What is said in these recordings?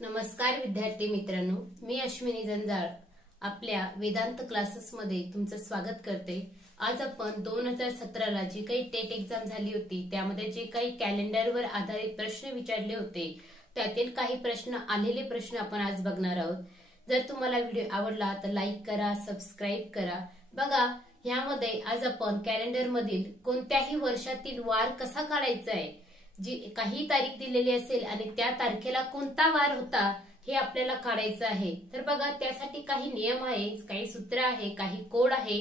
नमस्कार विद्यार्थी मित्रांनो, मी अश्विनी जंजाळ आपल्या वेदांत क्लासेसमध्ये तुमचं स्वागत करते। आज आपण 2017 ला जी काही टेट एग्जाम झाली होती त्यामध्ये जे काही कॅलेंडरवर आधारित प्रश्न विचारले होते त्यातील काही प्रश्न आलेले प्रश्न आपण आज बघणार आहोत। जर तुम्हाला व्हिडिओ आवडला तर लाईक करा, सबस्क्राइब करा। बघा, यामध्ये आज आपण कॅलेंडर मधील कोणत्याही वर्षातील वार कसा काढायचा आहे, जी काही तारीख दिलेली असेल आणि त्या तारखेला कोणता वार होता हे आपल्याला काढायचं आहे। तर बघा, त्यासाठी काही नियम आहे, काही सूत्र आहे, काही कोड आहे।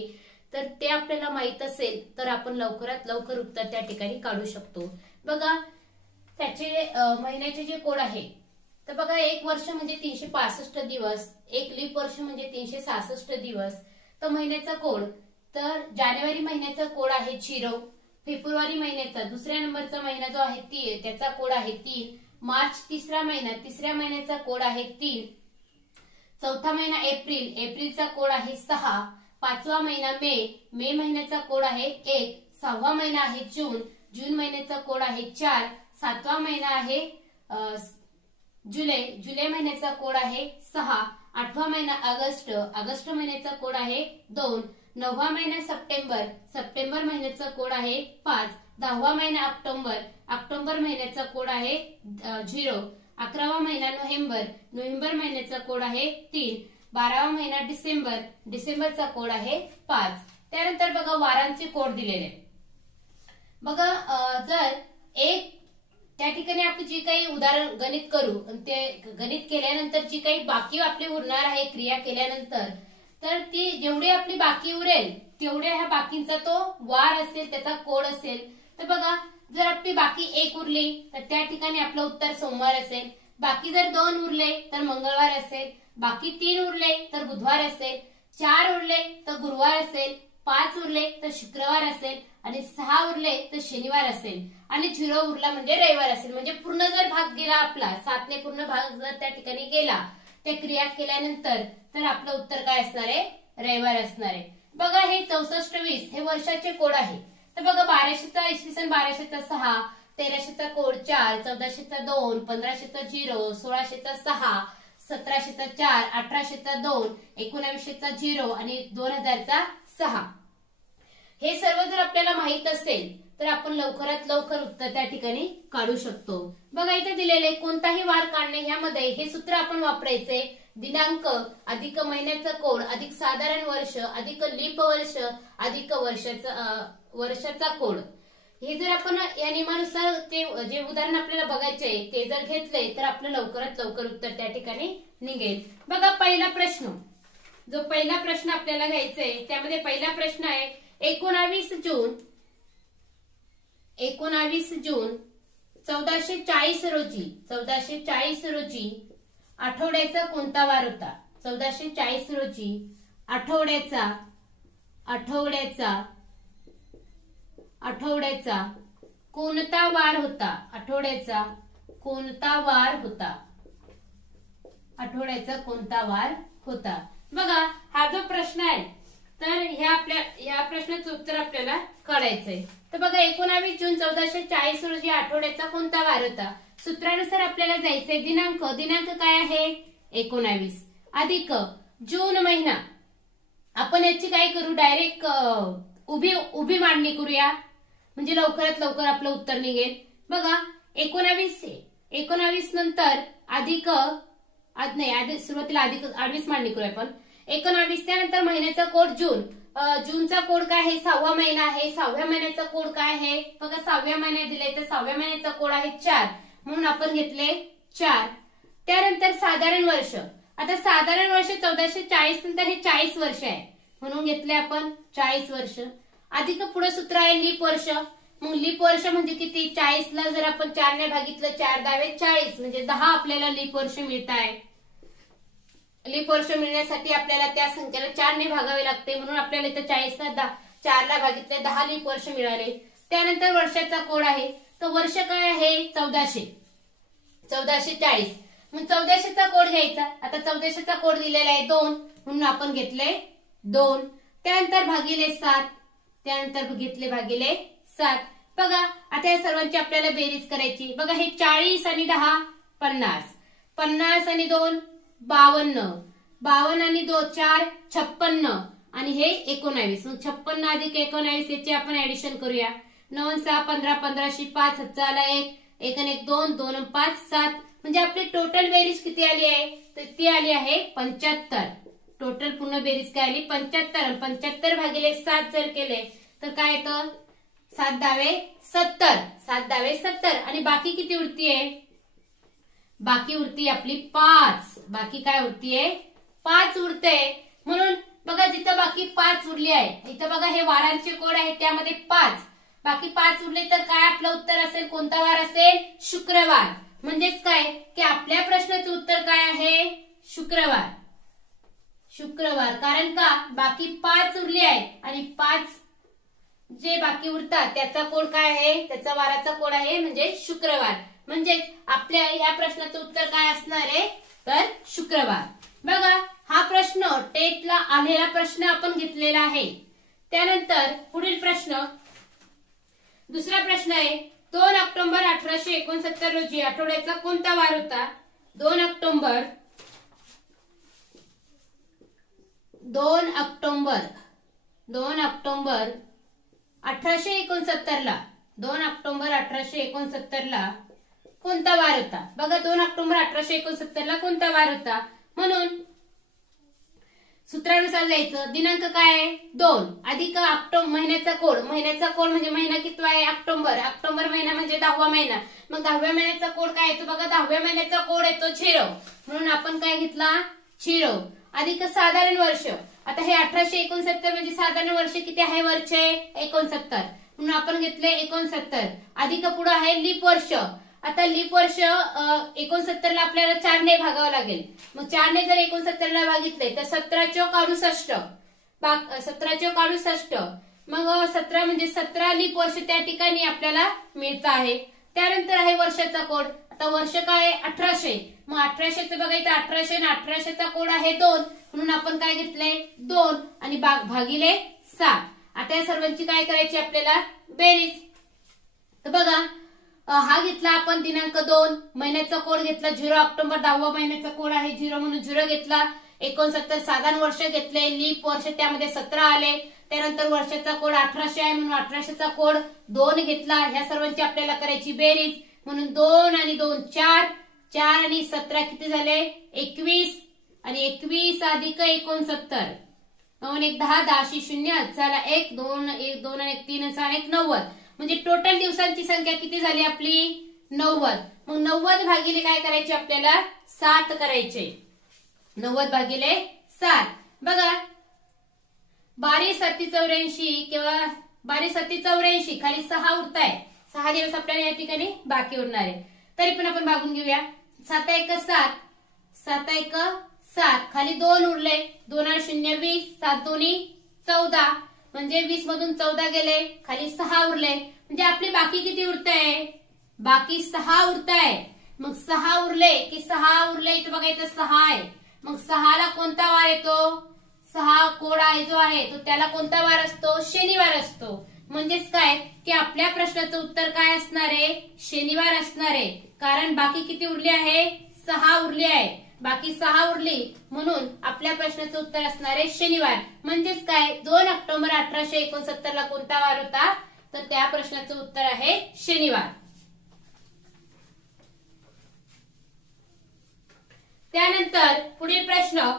तर ते आपल्याला माहित असेल तर आपण लवकरात लवकर उत्तर त्या ठिकाणी काढू शकतो। बघा, त्याचे महिन्याचे जे कोड आहे, तर बघा, एक वर्ष म्हणजे 365 दिवस, एक लीप वर्ष म्हणजे 366 दिवस। तर महिन्याचा कोड, तर जानेवारी महिन्याचा कोड आहे 0, फेब्रुवारी महिन्याचा दुसऱ्या नंबरचा महिना जो आहे त्याचा कोड आहे 3, मार्च तिसरा महिन्याचा कोड आहे 3, चौथा महिना एप्रिल, एप्रिलचा कोड आहे 6, पाचवा महिना मे महिन्याचा कोड आहे 1, सहावा महिना आहे जून, जून महिन्याचा कोड आहे 4, सातवा महिना आहे जुलै महिन्याचा कोड आहे 6, आठवा महिना ऑगस्ट महिन्याचा कोड आहे 2, नववा महिना सप्टेंबर महिन्याचा कोड आहे 5, दहावा महिना ऑक्टोबर महिन्याचा कोड आहे 0, 11वा महिना नोव्हेंबर महिन्याचा कोड आहे 3, 12वा महिना डिसेंबरचा कोड आहे 5। त्यानंतर बघा, वारांचे कोड दिलेले। बघा, जर एक त्या ठिकाणी आपण जी काही उदाहरण गणित करू, ते गणित केल्यानंतर जी काही बाकी आपली उरणार आहे क्रिया केल्यानंतर, तर ती जेवढी आपली बाकी उरेल तेवढ्या ह्या बाकींचा तो वार असेल, त्याचा कोड असेल। तर बघा, जर आपली बाकी 1 उरली तर त्या ठिकाणी आपलं उत्तर सोमवार असेल, बाकी जर 2 उरले तर मंगळवार असेल, बाकी 3 उरले तर बुधवार असेल, 4 उरले तर गुरुवार असेल, 5 उरले तर शुक्रवार असेल आणि 6 उरले तर शनिवार असेल आणि 0 उरला म्हणजे रविवार असेल। म्हणजे पूर्ण जर भाग गेला आपला, 7 ने पूर्ण भाग जर त्या ठिकाणी गेला त्या क्रिया केल्यानंतर, तर आपलं उत्तर काय असणार आहे? रविवार असणार आहे। बघा, हे 6420 हे वर्षाचे कोड आहे। तर बघा, 1200चा इसवी सन 1200चा 6, 1300चा कोड 4, 1400चा 2, 1500चा 0, 1600चा 6, 1700चा 4, 1800चा 2, 1900चा 0 आणि 2000चा 6। हे सर्व जर आपल्याला माहित असेल तर आपण लवकरात लवकर उत्तर त्या ठिकाणी काढू शकतो। बघा, इथे दिलेले कोणताही वार काढणे यामध्ये हे सूत्र आपण वापरायचे। दिनांक अधिक महिन्याचा कोड अधिक साधारण वर्ष अधिक लीप वर्ष अधिक वर्षाचा कोड। हे जर आपण या नियमानुसार ते जे उदाहरण आपल्याला बघायचे ते जर घेतले तर आपलं लवकरात लवकर उत्तर त्या ठिकाणी निघेल। बघा, पहिला प्रश्न, जो पहिला प्रश्न आपल्याला घ्यायचा आहे त्यामध्ये पहिला प्रश्न आहे 19 जून 1440 रोजी आठवड्याचा कोणता वार होता? 1440 रोजी आठवड्याचा कोणता वार होता? आठवड्याचा कोणता वार होता? बघा, हा जो प्रश्न आहे तर ह्या प्रश्नाचं उत्तर आपल्याला काढायचंय। तर बघा, 19 जून 1440 रोजी आठवड्याचा कोणता वार होता? सूत्रानुसार आपल्याला जायचंय। दिनांक काय आहे? 19 अधिक जून महिना। आपण याची काय करू, डायरेक्ट उभी मांडणी करूया म्हणजे लवकरात लवकर आपलं उत्तर निघेल। बघा, 19 नंतर अधिक सुरुवातीला अधिक 28 मांडणी करूया आपण 19, त्यानंतर महिन्याचा कोड जून, जूनचा कोड काय आहे? 6वा महिना आहे, 6व्या महिन्याचा कोड काय आहे? बघा, 6व्या महिन्यात दिले तर 6व्या महिन्याचा कोड आहे 4, म्हणून आपण घेतले 4। त्यानंतर साधारण वर्ष, आता साधारण वर्ष 1440 नंतर हे 40 वर्ष आहे म्हणून घेतले आपण 40 वर्ष। अधिक पुढे सूत्र आहे लीप वर्ष, मग लीप वर्ष म्हणजे किती? 40 ला जर आपण 4 ने भागितलं, 4 दावे 40 म्हणजे 10 आपल्याला लीप वर्ष मिळत आहे। लीप वर्ष मिळण्यासाठी आपल्याला त्या संख्येला 4 ने भागावे लागते, म्हणून आपल्याला इथं 40 ला 4 ला भागितले 10 लीप वर्ष मिळाले। त्यानंतर वर्षाचा कोड आहे, तर वर्ष काय आहे? 1440, मग 1400चा कोड घ्यायचा। आता 1400चा कोड दिलेला आहे 2 म्हणून आपण घेतले 2, त्यानंतर भागिले 7, त्यानंतर घेतले भागिले 7। बघा, आता या सर्वांची आपल्याला बेरीज करायची। बघा, हे 40 आणि 10 50, 50 आणि 2 52, 52 आणि 2 4 56 आणि हे 19. मग 56 अधिक 19 याची आपण ऍडिशन करूया. 9 6 15 15 5 हातचा 1 1 आणि 1 2 2 आणि 5 7. म्हणजे आपली टोटल बेरीज किती आली आहे तर ती आली आहे 75. टोटल पूर्ण बेरीज काय आली 75. 75 भागिले 7 जर केले तर काय येतं 7 10 70. 7 10 70 आणि बाकी किती उरती आहे बाकी उरती आपली 5. बाकी काय उरतीये 5 उरते. म्हणून बघा जिथं बाकी 5 उरली आहे इथं बघा हे वारांचे कोड आहेत त्यामध्ये 5 बाकी 5 उरले तर काय आपलं उत्तर असेल कोणता वार असेल शुक्रवार. म्हणजेच काय की आपल्या प्रश्नाचं उत्तर काय आहे शुक्रवार. शुक्रवार कारण का बाकी 5 उरले आहेत आणि 5 जे बाकी उरतात त्याचा कोड काय आहे त्याचा वाराचा कोड आहे म्हणजे शुक्रवार. म्हणजेच आपल्या ह्या प्रश्नाचं उत्तर काय असणार आहे तर शुक्रवार. बघा हा प्रश्न टेटला आलेला प्रश्न आपण घेतलेला आहे. त्यानंतर पुढील प्रश्न दुसरा प्रश्न आहे 2 ऑक्टोबर 1869 रोजी आठवड्याचा कोणता वार होता. 2 ऑक्टोबर 1869 ला 2 ऑक्टोबर 1869 ला कोणता वार होता. बघा 2 ऑक्टोबर 1869 ला कोणता वार होता. म्हणून सूत्रानुसार जायचं. दिनांक काय आहे 2 अधिक महिन्याचा कोड म्हणजे महिना किती आहे ऑक्टोबर. ऑक्टोबर महिना म्हणजे 10वा महिना. मग 10व्या महिन्याचा कोड काय येतो बघा 10व्या महिन्याचा कोड येतो 0. म्हणून आपण काय घेतला 0 अधिक साधारण वर्ष. आता हे 1869 म्हणजे साधारण वर्ष किती आहे वरचे 69 म्हणून आपण घेतले 69 अधिक पुढे आहे लीप वर्ष. आता लीप वर्ष 69 ला आपल्याला 4 ने भागावं लागेल. मग 4 ने जर 69 ला भागितले तर 17 चौक 68 17 चौक 68 मग 17 म्हणजे 17 लीप वर्ष त्या ठिकाणी आपल्याला मिळत आहे. त्यानंतर आहे वर्षाचा कोड. आता वर्ष काय 1800 मग 1800चं बघायचं 1800 आणि 1800चा कोड आहे 2 म्हणून आपण काय घेतले 2 आणि भागिले 7. आता या सर्वांची काय करायची आपल्याला बेरीज. तर बघा हा घेतला आपण दिनांक 2 महिन्याचा कोड घेतला 0 ऑक्टोबर 10वा महिन्याचा कोड आहे 0 म्हणून 0 घेतला. 69 साधारण वर्ष घेतले लीप वर्ष त्यामध्ये 17 आले. त्यानंतर वर्षाचा कोड 1800 आहे म्हणून 1800चा कोड 2 घेतला. ह्या सर्वांची आपल्याला करायची बेरीज. म्हणून 2 आणि 2 4 4 आणि 17 किती झाले 21 आणि 21 अधिक 69 म्हणून 1 10 10 0 झाला 1 2 1 2 आणि 1 3 6 1 90 म्हणजे टोटल दिवसांची संख्या किती झाली आपली 90. मग 90 भागिले काय करायचे आपल्याला 7 करायचे. 90 भागिले 7 बघा 12 7 84 किंवा 12 7 84 खाली 6 उरताय 6 दिवस आपल्याला या ठिकाणी बाकी उरणार आहे. तरी पण आपण बघून घेऊया. 7 1 7 7 1 7 खाली 2 उरले 2 0 20 7 2 14 म्हणजे 20 मधून 14 गेले खाली 6 उरले. म्हणजे आपली बाकी किती उरताय बाकी 6 उरताय. मग 6 उरले की 6 उरले इथं बघा इथं 6 आहे. मग 6 ला कोणता वार येतो 6 कोड आहे जो आहे तो त्याला कोणता वार असतो शनिवार असतो. म्हणजेच काय की आपल्या प्रश्नाचं उत्तर काय असणार आहे शनिवार असणार आहे. कारण बाकी किती उरली आहे 6 उरली आहे. बाकी 6 उरली म्हणून आपल्या प्रश्नाचं उत्तर असणार आहे शनिवार. म्हणजेच काय 2 ऑक्टोबर 1869 ला कोणता वार होता तर त्या प्रश्नाचं उत्तर आहे शनिवार. त्यानंतर पुढील प्रश्न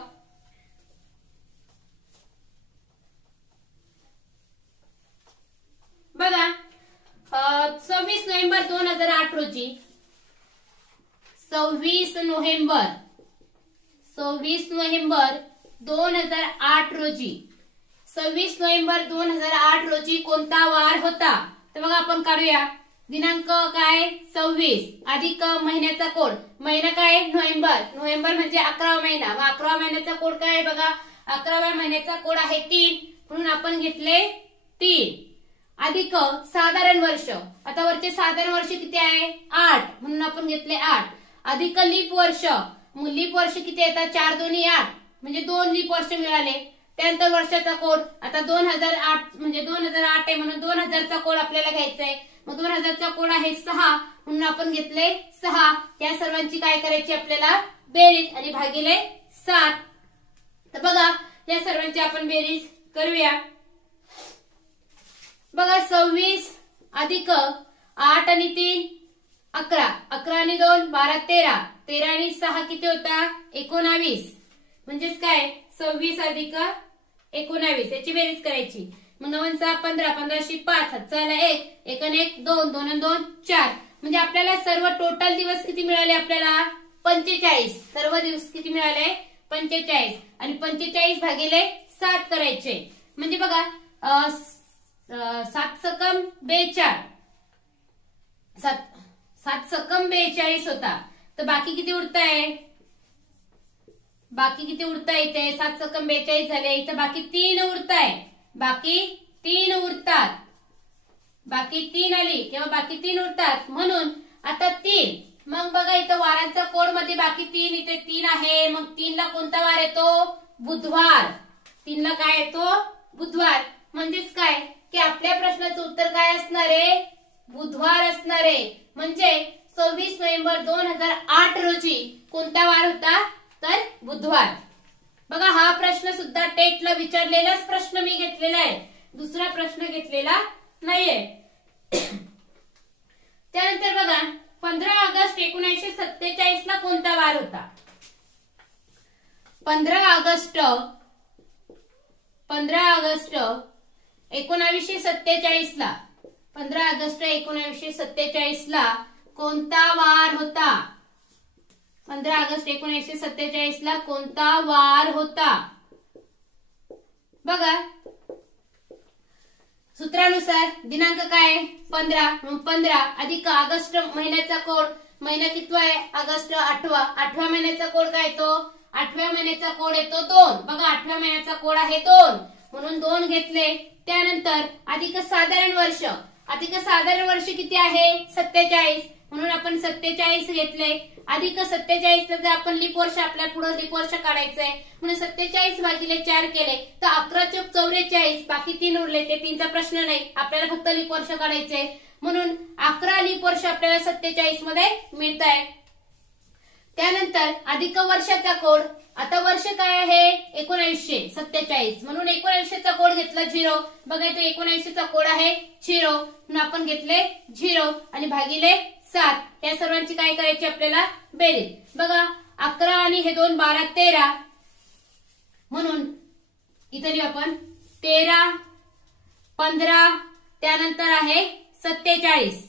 बघा 26 नोव्हेंबर 2008 रोजी 26 नोव्हेंबर 2008 रोजी 26 नोव्हेंबर 2008 रोजी कोणता वार होता. तर बघा आपण काढूया. दिनांक काय 26 अधिक महिन्याचा कोड महिना काय नोव्हेंबर म्हणजे 11वा महिना. मग 11वा महिन्याचा कोड काय आहे बघा 11व्या महिन्याचा कोड आहे 3 म्हणून आपण घेतले 3 अधिक साधारण वर्ष. आता वरचे साधारण वर्ष किती आहे 8 म्हणून आपण घेतले 8 अधिक लीप वर्ष. मग लीप वर्ष किती येतात 4 2 8 म्हणजे 2 लीप वर्ष मिळाले. त्यानंतर वर्षाचा कोड आता 2008 म्हणजे 2008 आहे म्हणून 2000चा कोड आपल्याला घ्यायचा आहे. मग 2000चा कोड आहे 6 म्हणून आपण घेतले 6. या सर्वांची काय करायची आपल्याला बेरीज आणि भागिले 7. तर बघा या सर्वांची आपण बेरीज करूया. बघा 26 अधिक 8 आणि 3 11, 11 आणि 2 12 13, 13 आणि 6 किती होता 19. म्हणजेच काय 26 अधिक 19 याची बेरीज करायची. मग 9 6 15, 15 5, 1 1 आणि 1 2, 2 आणि 2 4. म्हणजे आपल्याला सर्व टोटल दिवस किती मिळाले आपल्याला 45. सर्व दिवस किती मिळाले 45 आणि 45 भागिले 7 करायचे. म्हणजे बघा 7 सकम 42, 7 सकम 42 होता. तर बाकी किती उरताय, बाकी किती उरताय इथे 7 सकम 42 झाले. इथं बाकी 3 उरताय, बाकी 3 उरतात, बाकी 3 आली किंवा बाकी 3 उरतात. म्हणून आता 3. मग बघा इथं वारांचा कोड मध्ये बाकी 3, इथे 3 आहे. मग 3 ला कोणता वार येतो बुधवार. 3 ला काय येतो बुधवार. म्हणजेच काय की आपल्या प्रश्नाचं उत्तर काय असणार आहे बुधवार असणार आहे. म्हणजे 26 नोव्हेंबर 2008 रोजी कोणता वार होता तर बुधवार. बघा हा प्रश्न सुद्धा टेटला विचारलेलाच प्रश्न मी घेतलेला आहे, दुसरा प्रश्न घेतलेला नाहीये. त्यानंतर बघा 15 ऑगस्ट 1947 ला कोणता वार होता. 15 ऑगस्ट 1947 ला 15 ऑगस्ट 1947 ला कोणता वार होता. 15 ऑगस्ट 1947 ला कोणता वार होता. बघा सूत्रानुसार दिनांक काय 15. मग 15 अधिक ऑगस्ट महिन्याचा कोड, महिना किती आहे ऑगस्ट 8वा. 8व्या महिन्याचा कोड काय येतो 8व्या महिन्याचा कोड येतो 2. बघा 8व्या महिन्याचा कोड आहे 2 म्हणून 2 घेतले. त्यानंतर अधिक साधारण वर्ष, अधिक साधारण वर्ष किती आहे 47 म्हणून आपण 47 घेतले. अधिक 47 जर आपण लीप वर्ष आपल्या पुढे लीप वर्ष काढायचंय म्हणून 47 भागिले 4 केले तर 11 चौक 44, बाकी 3 उरले. ते 3चा प्रश्न नाही, आपल्याला फक्त लीप वर्ष काढायचंय म्हणून 11 लीप वर्ष आपल्याला 47 मध्ये मिळत आहे. त्यानंतर अधिक वर्षाचा कोड, आता वर्ष काय आहे 1947 म्हणून 19चा कोड घेतला 0. बघा इथे 19चा कोड आहे 0 म्हणून आपण घेतले 0 आणि भागिले 7. या सर्वांची काय करायची आपल्याला बेरीज. बघा 11 आणि हे 2 12 13 म्हणून इथे लिहू आपण 13 15 त्यानंतर आहे 47.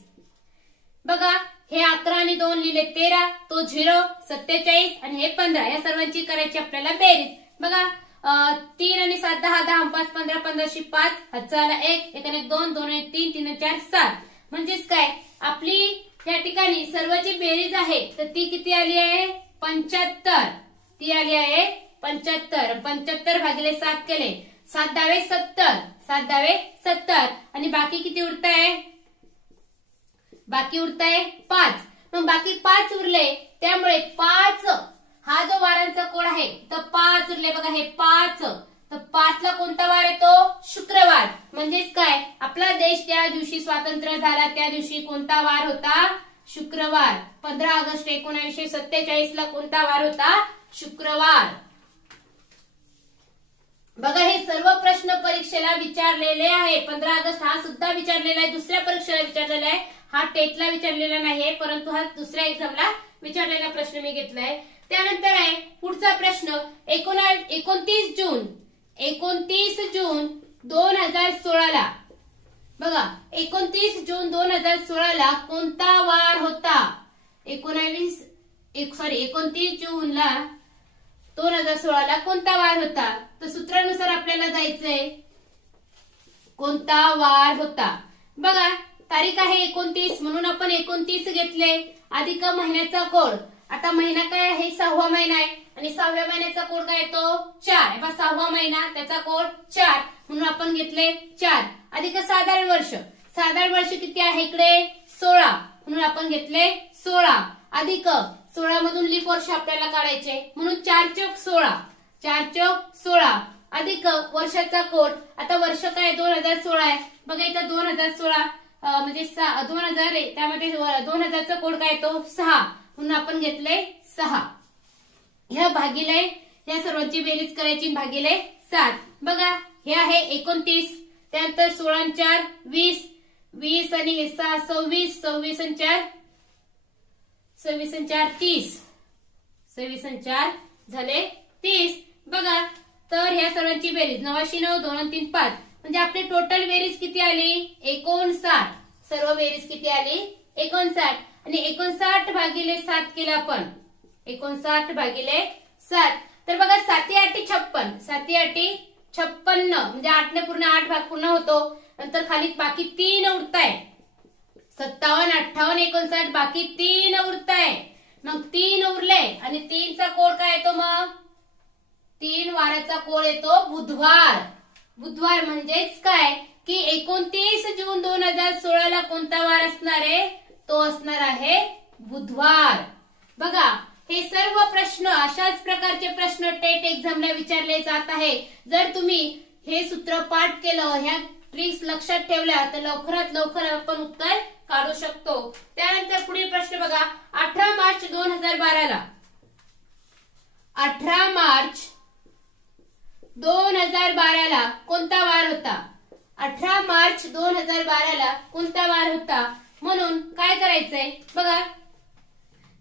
बघा हे 11 आणि 2 लिहिले 13, तो 0 47 आणि हे 15. या सर्वांची करायची आपल्याला बेरीज. बघा 3 आणि 7 10 10 5 15 15 5 हातचा 1 1 आणि 2 2 आणि 3 3 आणि 4 7. म्हणजेच काय आपली या ठिकाणी सर्वांची बेरीज आहे तर ती किती आली आहे 75. ती आली आहे 75. 75 भागिले 7 केले 7 10 70, 7 10 70 आणि बाकी किती उरताय, बाकी उरताय 5. मग बाकी 5 उरले त्यामुळे 5 हा जो वारांचा कोड आहे तर 5 उरले. बघा हे 5 तर 5 ला कोणता वार येतो शुक्रवार. म्हणजेच काय आपला देश त्या दिवशी स्वातंत्र्य झाला त्या दिवशी कोणता वार होता शुक्रवार. 15 ऑगस्ट 1947 ला कोणता वार होता शुक्रवार. बघा हे सर्व प्रश्न परीक्षेला विचारलेले आहे. 15 ऑगस्ट हा सुद्धा विचारलेला आहे, दुसऱ्या परीक्षेला विचारलेला आहे. हा टेटला विचारलेला नाहीये परंतु हा दुसऱ्या एक्झामला विचारलेला प्रश्न मी घेतलाय. त्यानंतर आहे पुढचा प्रश्न 29 जून 2016 ला. बघा 29 जून 2016 ला कोणता वार होता. 29 जून ला 2016 ला कोणता वार होता. तर सूत्रानुसार आपल्याला जायचंय कोणता वार होता. बघा तारीख आहे 29 म्हणून आपण 29 घेतले. अधिक महिन्याचा कोड, आता महिना काय आहे 6वा महिना आहे आणि 6व्या महिन्याचा कोड काय येतो 4. 6वा महिना त्याचा कोड 4 म्हणून आपण घेतले 4. अधिक साधारण वर्ष, साधारण वर्ष किती आहे इकडे 16 म्हणून आपण घेतले 16. अधिक 16 मधून लीप वर्ष आपल्याला काढायचे म्हणून 4 चौक 16, 4 चौक 16 अधिक वर्षाचा कोड, आता वर्ष काय 2016 आहे. बघा इथं 2016 म्हणजे 2000 आहे, त्यामध्ये 2000चा कोड काय येतो 6, म्हणून आपण घेतलंय 6. ह्या भागिले ह्या सर्वांची बेरीज करायची भागिले 7. बघा हे आहे 29, त्यानंतर 16 आणि 4 20, 20 आणि 6 26, 26 आणि 4 30, 26 आणि 4 झाले 30. बघा तर ह्या सर्वांची बेरीज 89 9 2 आणि 3 5, म्हणजे आपली टोटल बेरीज किती आली 59. सर्व बेरीज किती आली 59. आणि 59 भागिले 7 केलं आपण, 59 भागिले 7. तर बघा 7 8 56, 7 8 56, म्हणजे 8 ने पूर्ण 8 भाग पूर्ण होतो. नंतर खाली बाकी 3 उरताय, 57 58 59, बाकी 3 उरताय. मग 3 उरले आणि 3 चा कोड काय येतो, मग 3 वाराचा कोड येतो बुधवार. बुधवार म्हणजेच काय की 29 जून 2016 ला कोणता वार असणार आहे, तो असणार आहे बुधवार. बघा हे सर्व प्रश्न अशाच प्रकारचे प्रश्न टेट एक्झामला विचारले जात आहे. जर तुम्ही हे सूत्र पाठ केलं, ह्या ट्रिक्स लक्षात ठेवल्या, तर लवकरात लवकर आपण उत्तर काढू शकतो. त्यानंतर पुढील प्रश्न बघा 18 मार्च 2012 ला, 18 मार्च 2012 ला कोणता वार होता, 18 मार्च 2012 ला कोणता वार होता. म्हणून काय करायचंय बघा,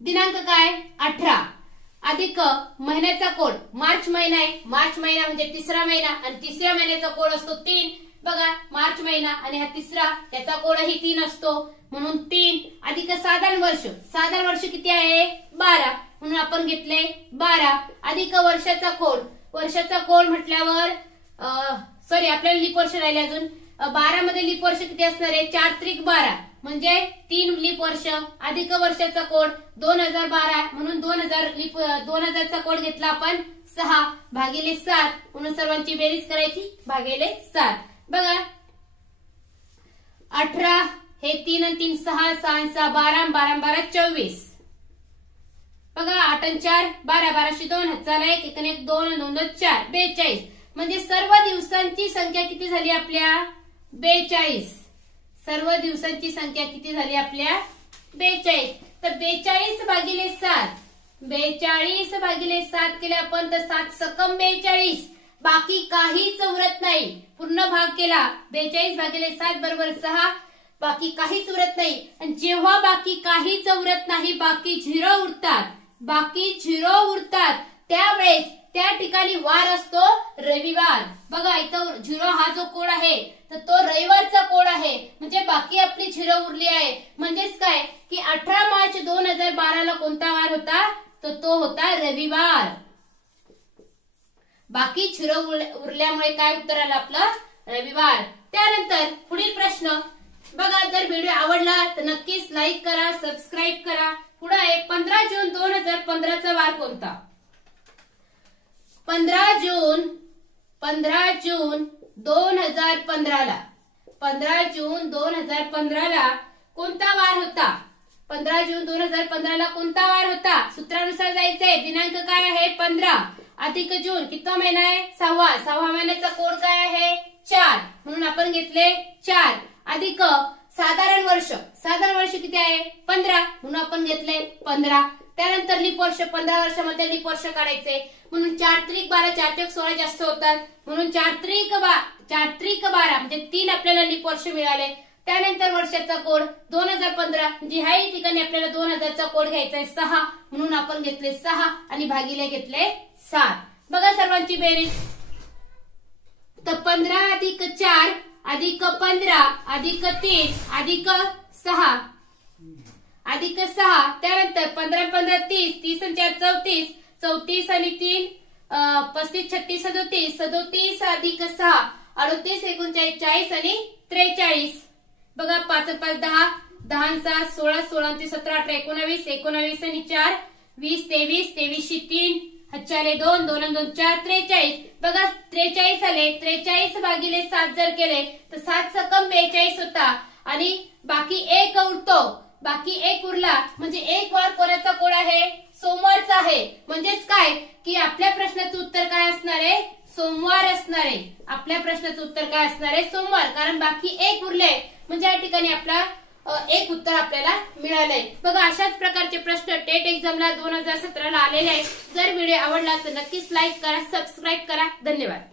दिनांक काय 18 अधिक महिन्याचा कोड, मार्च महिना आहे, मार्च महिना म्हणजे तिसरा महिना आणि तिसऱ्या महिन्याचा कोड असतो 3. बघा मार्च महिना आणि हा तिसरा, त्याचा कोडही 3 असतो, म्हणून 3 अधिक साधारण वर्ष, साधारण वर्ष किती आहे 12, म्हणून आपण घेतले 12 अधिक वर्षाचा कोड, वर्षाचा कोड म्हटल्यावर सॉरी आपल्याला लीप वर्ष राहिले अजून. 12 मध्ये लीप वर्ष किती असणार आहे 4 त्रिक 12, म्हणजे 3 लीप वर्ष अधिक वर्षाचा कोड 2012, म्हणून 2000 चा कोड घेतला आपण 6 भागिले 7, म्हणून सर्वांची बेरीज करायची भागिले 7. बघा 18 हे 3 आणि 3 6, 6 आणि 6 12, 12 12 24. बघा 8 आणि 4 12, 12 2 हातचाला 1 1 1 2 2 2 4 42, म्हणजे सर्व दिवसांची संख्या किती झाली आपल्या 42. सर्व दिवसांची संख्या किती झाली आपल्या 42. तर 42 भागिले 7, 42 भागिले 7 केले आपण, तर 7 सकम 42, बाकी काहीच उरत नाही. पूर्ण भाग केला 42 भागिले 7 बरोबर 6, बाकी काहीच उरत नाही. आणि जेव्हा बाकी काहीच उरत नाही, बाकी 0 उरतात, बाकी 0 उरतात, त्यावेळेस त्या ठिकाणी वार असतो रविवार. बघा इथं 0 हा जो कोड आहे तर तो रविवारचा कोड आहे, म्हणजे बाकी आपली 0 उरली आहे. म्हणजेच काय की 18 मार्च 2012 ला कोणता वार होता, तर तो होता रविवार. बाकी 0 उरल्यामुळे काय उत्तर आलं आपलं रविवार. त्यानंतर पुढील प्रश्न बघा, जर व्हिडिओ आवडला तर नक्कीच लाईक करा, सबस्क्राईब करा. पुढे आहे 15 जून 2015 चा वार कोणता. 15 जून 2015 ला, 15 जून 2015 ला कोणता वार होता. 15 जून 2015 ला कोणता वार होता, सूत्रानुसार जायचंय. दिनांक काय आहे 15 अधिक जून, कितवा महिना आहे 6वा, 6व्या महिन्याचा कोड काय आहे 4, म्हणून आपण घेतले 4 अधिक साधारण वर्ष, साधारण वर्ष किती आहे 15, म्हणून आपण घेतले 15. त्यानंतर लीप वर्ष, 15 वर्षामध्ये लीप वर्ष काढायचे, म्हणून 4 त्रिक 12, 4 त्रिक 16 जास्त होतात, म्हणून 4 त्रिक 12 म्हणजे 3 आपल्याला लीप वर्ष मिळाले. त्यानंतर वर्षाचा कोड 2015, म्हणजे ह्याही ठिकाणी आपल्याला 2000 चा कोड घ्यायचा आहे 6, म्हणून आपण घेतले 6 आणि भागिले घेतले 7. बघा सर्वांची बेरीज, तर 15 अधिक 4 अधिक 15 अधिक 3 अधिक 6 अधिक 6, त्यानंतर 15 15 30, 30 आणि 4 34, 34 आणि 3 35 36 37, 37 अधिक 6 38 39 40 आणि 43. बघा 5 5 10, 10 आणि 7 16, 16 आणि 17 18 19, 19 आणि 4 20 23, 23 3 हातचाले 2 2 आणि 2 4 43. बघा 43 आले, 43 भागिले 7 जर केले तर 7 सकम 42 होता आणि बाकी 1 उरतो, बाकी 1 उरला, म्हणजे 1 वार कोणाचा कोड आहे सोमवारचा आहे. म्हणजेच काय की आपल्या प्रश्नाचं उत्तर काय असणार आहे सोमवार असणार आहे. आपल्या प्रश्नाचं उत्तर काय असणार आहे सोमवार, कारण बाकी 1 उरले, म्हणजे या ठिकाणी आपला एक उत्तर आपल्याला मिळालंय। बघा अशाच प्रकारचे प्रश्न टेट एक्झामला 2017 ला आलेले आहेत। जर व्हिडिओ आवडला तर नक्कीच लाईक करा, सबस्क्राईब करा। धन्यवाद।